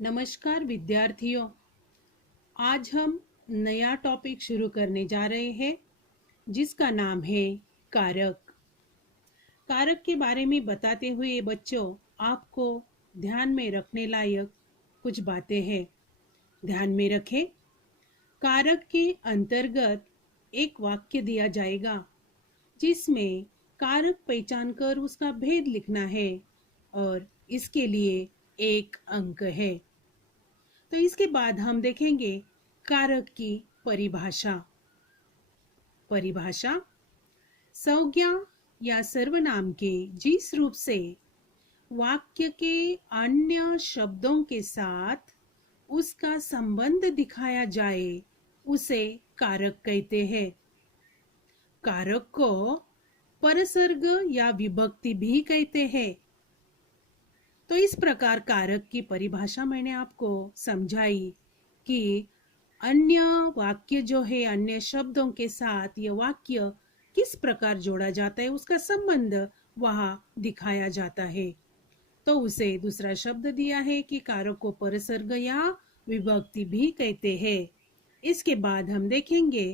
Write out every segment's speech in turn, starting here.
नमस्कार विद्यार्थियों। आज हम नया टॉपिक शुरू करने जा रहे हैं जिसका नाम है कारक। कारक के बारे में बताते हुए बच्चों, आपको ध्यान में रखने लायक कुछ बातें हैं। ध्यान में रखें। कारक के अंतर्गत एक वाक्य दिया जाएगा जिसमें कारक पहचान कर उसका भेद लिखना है और इसके लिए एक अंक है। तो इसके बाद हम देखेंगे कारक की परिभाषा। परिभाषा संज्ञा या सर्वनाम के जिस रूप से वाक्य के अन्य शब्दों के साथ उसका संबंध दिखाया जाए उसे कारक कहते हैं। कारक को परसर्ग या विभक्ति भी कहते हैं। तो इस प्रकार कारक की परिभाषा मैंने आपको समझाई कि अन्य वाक्य जो है, अन्य शब्दों के साथ यह वाक्य किस प्रकार जोड़ा जाता है, उसका संबंध वहां दिखाया जाता है। तो उसे दूसरा शब्द दिया है कि कारक को परसर्ग या विभक्ति भी कहते हैं। इसके बाद हम देखेंगे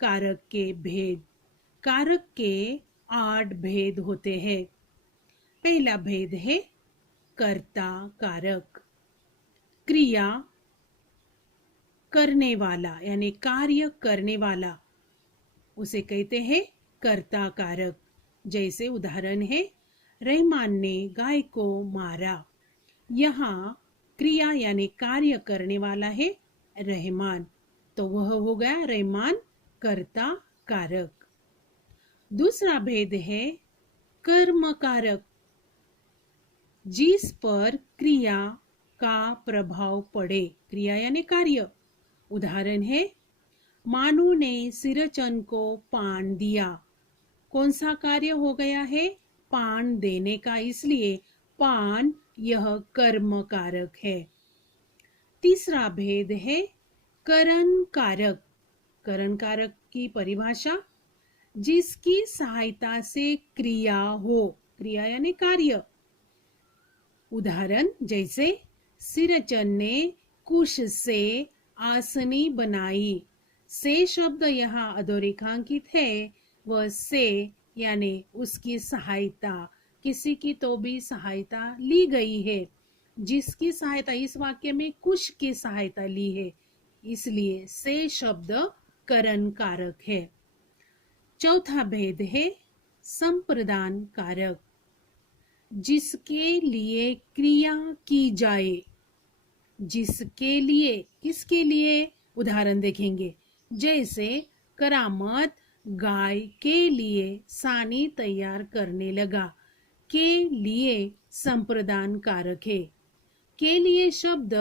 कारक के भेद। कारक के 8 भेद होते हैं। पहला भेद है कर्ता कारक। क्रिया करने वाला यानी कार्य करने वाला उसे कहते हैं कर्ता कारक। जैसे उदाहरण है, रहमान ने गाय को मारा। यहाँ क्रिया यानी कार्य करने वाला है रहमान, तो वह हो गया रहमान कर्ता कारक। दूसरा भेद है कर्म कारक, जिस पर क्रिया का प्रभाव पड़े। क्रिया यानी कार्य। उदाहरण है, मानू ने सिरचन को पान दिया। कौन सा कार्य हो गया है? पान देने का, इसलिए पान यह कर्म कारक है। तीसरा भेद है करण कारक। करण कारक की परिभाषा जिसकी सहायता से क्रिया हो। क्रिया यानी कार्य। उदाहरण जैसे सिरचन ने कुश से आसनी बनाई। से शब्द यहाँ अधोरेखांकित है। वह से यानी उसकी सहायता, किसी की तो भी सहायता ली गई है। जिसकी सहायता, इस वाक्य में कुश की सहायता ली है, इसलिए से शब्द करण कारक है। चौथा भेद है संप्रदान कारक, जिसके लिए क्रिया की जाए। जिसके लिए, किसके लिए? उदाहरण देखेंगे, जैसे करामत गाय के लिए सानी तैयार करने लगा। के लिए संप्रदान कारक है। के लिए शब्द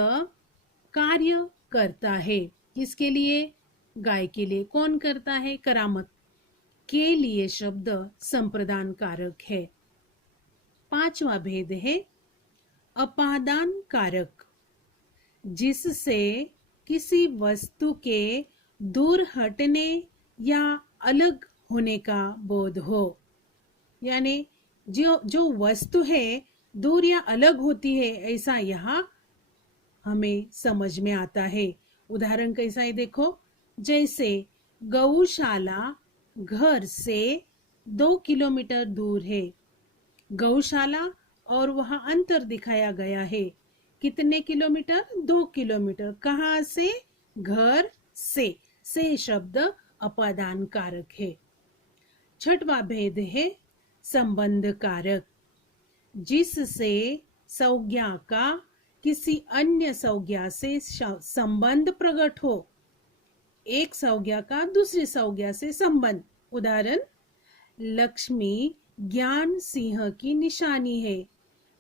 कार्य करता है। किसके लिए? गाय के लिए। कौन करता है? करामत। के लिए शब्द संप्रदान कारक है। पांचवा भेद है अपादान कारक, जिससे किसी वस्तु के दूर हटने या अलग होने का बोध हो। यानी जो वस्तु है दूर या अलग होती है, ऐसा यहाँ हमें समझ में आता है। उदाहरण कैसा है देखो, जैसे गौशाला घर से 2 किलोमीटर दूर है। गौशाला और वहां अंतर दिखाया गया है। कितने किलोमीटर? 2 किलोमीटर। कहाँ से? घर से। से शब्द अपादान कारक है। छठवां भेद है संबंध कारक, जिससे संज्ञा का किसी अन्य संज्ञा से संबंध प्रकट हो। एक संज्ञा का दूसरी संज्ञा से संबंध। उदाहरण, लक्ष्मी ज्ञान सिंह की निशानी है।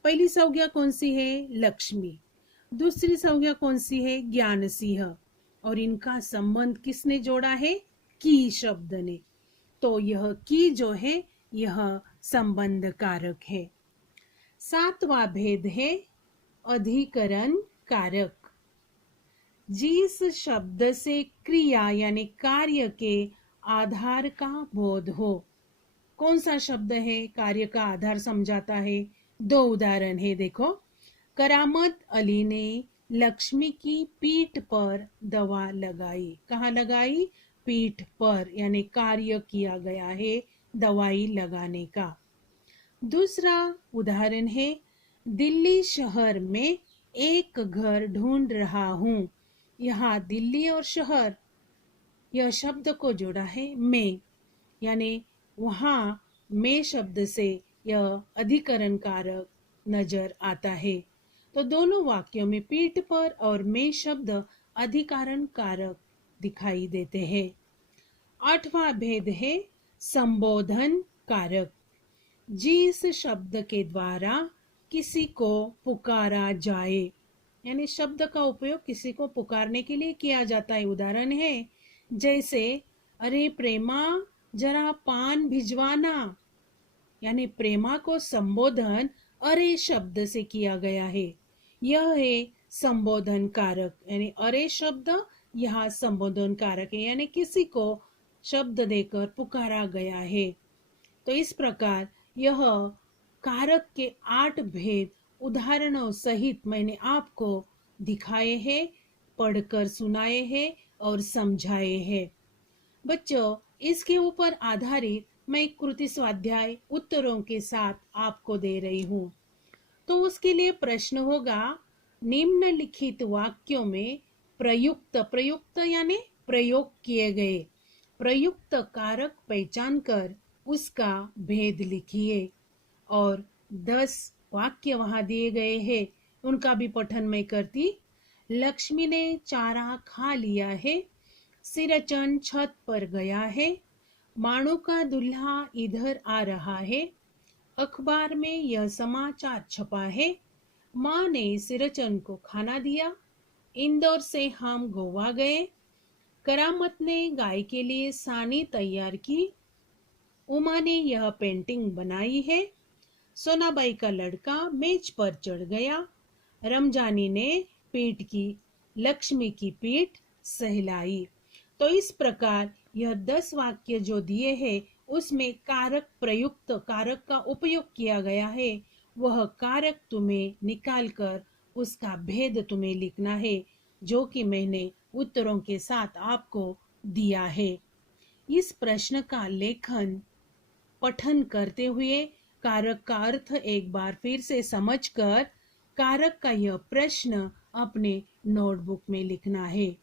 पहली संज्ञा कौन सी है? लक्ष्मी। दूसरी संज्ञा कौन सी है? ज्ञान सिंह। और इनका संबंध किसने जोड़ा है? की शब्द ने। तो यह की जो है यह संबंध कारक है। सातवां भेद है अधिकरण कारक, जिस शब्द से क्रिया यानी कार्य के आधार का बोध हो। कौन सा शब्द है कार्य का आधार समझाता है? 2 उदाहरण है देखो, करामत अली ने लक्ष्मी की पीठ पर दवा लगाई। कहाँ लगाई? पीठ पर, यानी कार्य किया गया है दवाई लगाने का। दूसरा उदाहरण है, दिल्ली शहर में एक घर ढूंढ रहा हूँ। यहाँ दिल्ली और शहर, यह शब्द को जोड़ा है मैं, यानी वहाँ मैं शब्द से यह अधिकरण कारक नजर आता है। तो दोनों वाक्यों में पीठ पर और मैं शब्द अधिकरण कारक दिखाई देते हैं। आठवां भेद है संबोधन कारक। जिस शब्द के द्वारा किसी को पुकारा जाए, यानी शब्द का उपयोग किसी को पुकारने के लिए किया जाता है। उदाहरण है जैसे, अरे प्रेमा जरा पान भिजवाना, यानी प्रेमा को संबोधन अरे शब्द से किया गया है। यह है संबोधन कारक, यानी अरे शब्द यहाँ संबोधन कारक है, यानी किसी को शब्द देकर पुकारा गया है। तो इस प्रकार यह कारक के 8 भेद उदाहरणों सहित मैंने आपको दिखाए हैं, पढ़कर सुनाए हैं और समझाए हैं। बच्चों, इसके ऊपर आधारित मैं एक कृति स्वाध्याय उत्तरों के साथ आपको दे रही हूँ। तो उसके लिए प्रश्न होगा, निम्नलिखित वाक्यों में प्रयुक्त, प्रयुक्त यानी प्रयोग किए गए, प्रयुक्त कारक पहचान कर उसका भेद लिखिए। और 10 वाक्य वहां दिए गए हैं, उनका भी पठन मैं करती। लक्ष्मी ने चारा खा लिया है, सिरचन छत पर गया है, मानो का दूल्हा इधर आ रहा है, अखबार में यह समाचार छपा है, माँ ने सिरचन को खाना दिया, इंदौर से हम गोवा गए, करामत ने गाय के लिए सानी तैयार की, उमा ने यह पेंटिंग बनाई है, सोनाबाई का लड़का मेज पर चढ़ गया, रमजानी ने पीठ की, लक्ष्मी की पीठ सहलाई। तो इस प्रकार यह 10 वाक्य जो दिए हैं उसमें कारक प्रयुक्त कारक का उपयोग किया गया है। वह कारक तुम्हें निकालकर उसका भेद तुम्हें लिखना है, जो कि मैंने उत्तरों के साथ आपको दिया है। इस प्रश्न का लेखन पठन करते हुए कारक का अर्थ एक बार फिर से समझकर कारक का यह प्रश्न अपने नोटबुक में लिखना है।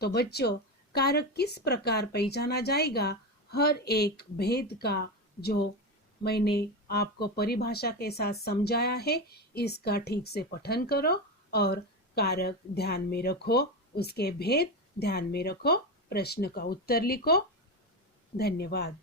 तो बच्चों, कारक किस प्रकार पहचाना जाएगा, हर एक भेद का जो मैंने आपको परिभाषा के साथ समझाया है, इसका ठीक से पठन करो और कारक ध्यान में रखो, उसके भेद ध्यान में रखो, प्रश्न का उत्तर लिखो। धन्यवाद।